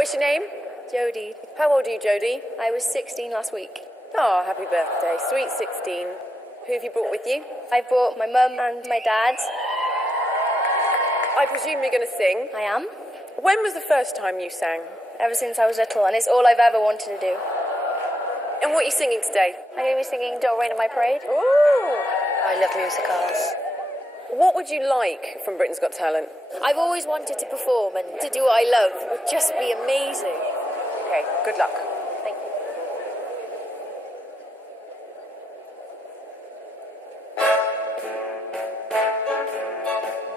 What's your name? Jodi. How old are you, Jodi? I was 16 last week. Oh, happy birthday. Sweet 16. Who have you brought with you? I brought my mum and my dad. I presume you're going to sing. I am. When was the first time you sang? Ever since I was little, and it's all I've ever wanted to do. And what are you singing today? I'm going to be singing Don't Rain on My Parade. Ooh. I love musicals. What would you like from Britain's Got Talent? I've always wanted to perform, and to do what I love would just be amazing. Okay, good luck. Thank you.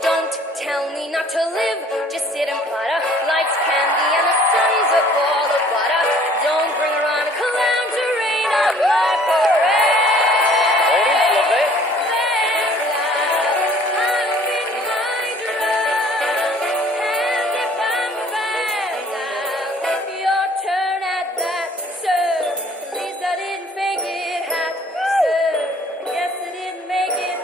Don't tell me not to live, just sit and platter. Lights, candy, and the sun's a ball of butter. Don't bring around a clown to rain on my parade. Love it. Your turn at that, sir. At least I didn't fake it, hat, sir. I guess I didn't make it.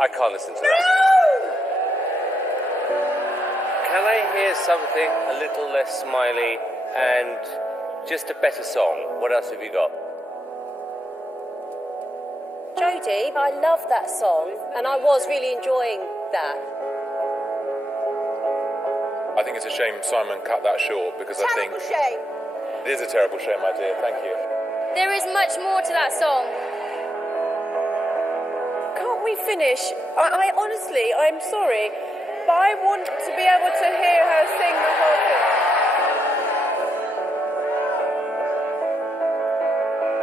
I can't listen to that. Can I hear something a little less smiley and just a better song? What else have you got? Jodi, I love that song, and I was really enjoying that. I think it's a shame Simon cut that short because I think Shame. it is a terrible shame, my dear. Thank you. There is much more to that song. Can't we finish? I honestly, I'm sorry, but I want to be able to hear her sing the whole thing.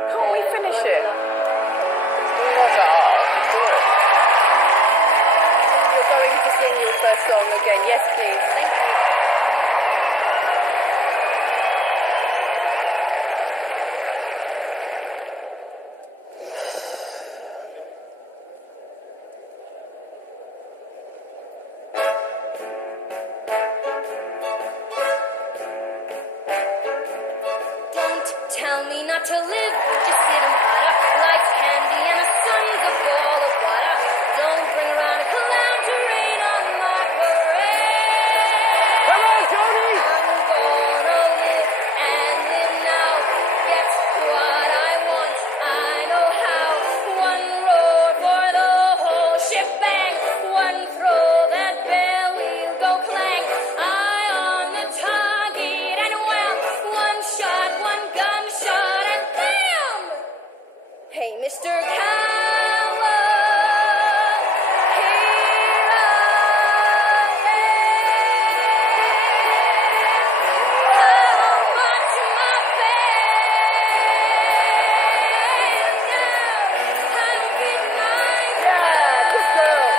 Can't we finish it? You're going to sing your first song again. Yes, please. Thank you. Don't tell me not to live, just sit and platter. Lights, candy, and the sun's a ball of butter. Don't bring around a clown to rain on my parade. Come on, Jodi! I'm gonna live and live now. Get what I want, I know how. One road for the whole shebang. One throw, that bell will go clang. Eye on the target and wham. One shot, one gunshot, and bam! Hey, Mr. Cowell, here I am. Come onto my bed now. I'll get my Yeah, good girl.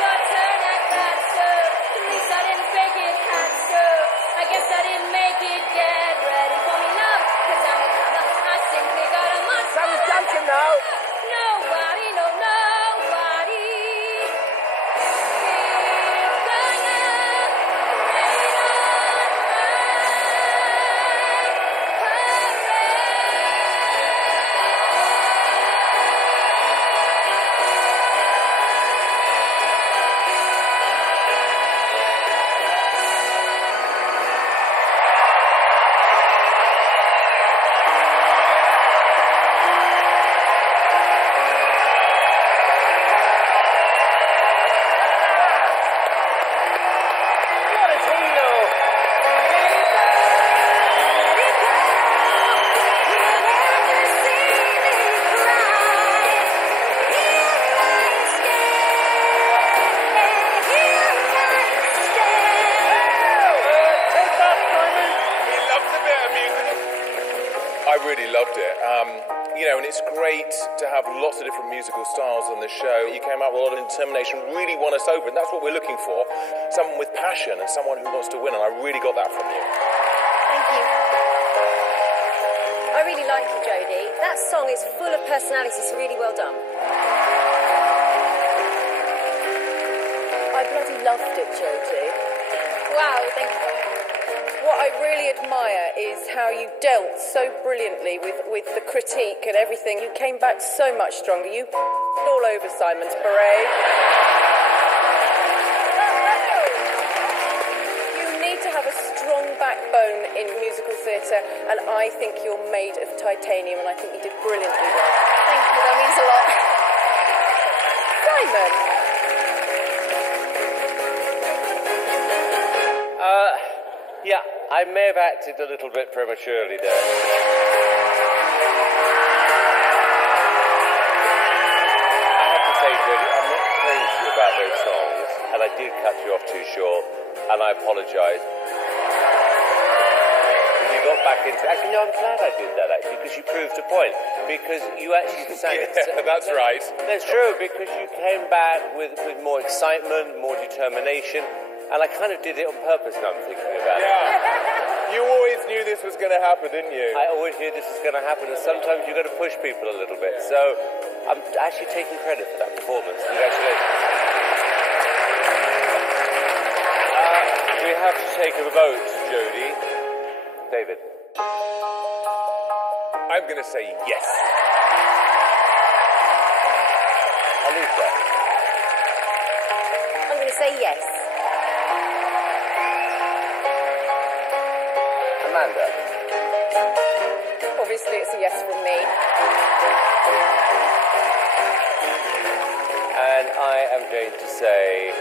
Your turn at that, sir. At least I didn't fake it, hat, sir. I guess I didn't make it. Get ready for me now, 'cause I'm a lover. I simply got a monster. Someone's dancing now. Nobody, no, nobody. Is gonna rain on What does he know? Take that, Simon. He loves a bit of music. I really loved it. And it's great to have lots of different musical styles on the show. You came out with a lot of determination, really won us over, and that's what we're looking for. Someone with passion and someone who wants to win, and I really got that from you. Thank you. I really like you, Jodi. That song is full of personality. It's really well done. I bloody loved it, Jodi. Wow, thank you. What I really admire is how you dealt so brilliantly with the critique and everything. You came back so much stronger. You all over Simon's parade. You need to have a strong backbone in musical theatre, and I think you're made of titanium, and I think you did brilliantly well. Thank you, that means a lot. Simon. Yeah, I may have acted a little bit prematurely there. I have to say, Jodi, I'm not crazy about those songs, and I did cut you off too short, and I apologise. You got back into... Actually, no, I'm glad I did that, actually, because you proved a point. Because you actually sang... Yeah, that's right. That's true, because you came back with more excitement, more determination, and I kind of did it on purpose now I'm thinking about it. Yeah. You always knew this was going to happen, didn't you? I always knew this was going to happen, and sometimes you've got to push people a little bit. So I'm actually taking credit for that performance. Congratulations. We have to take a vote, Jodi. David. I'm going to say yes. Alisa. I'm going to say yes. Amanda. Obviously, it's a yes from me. And I am going to say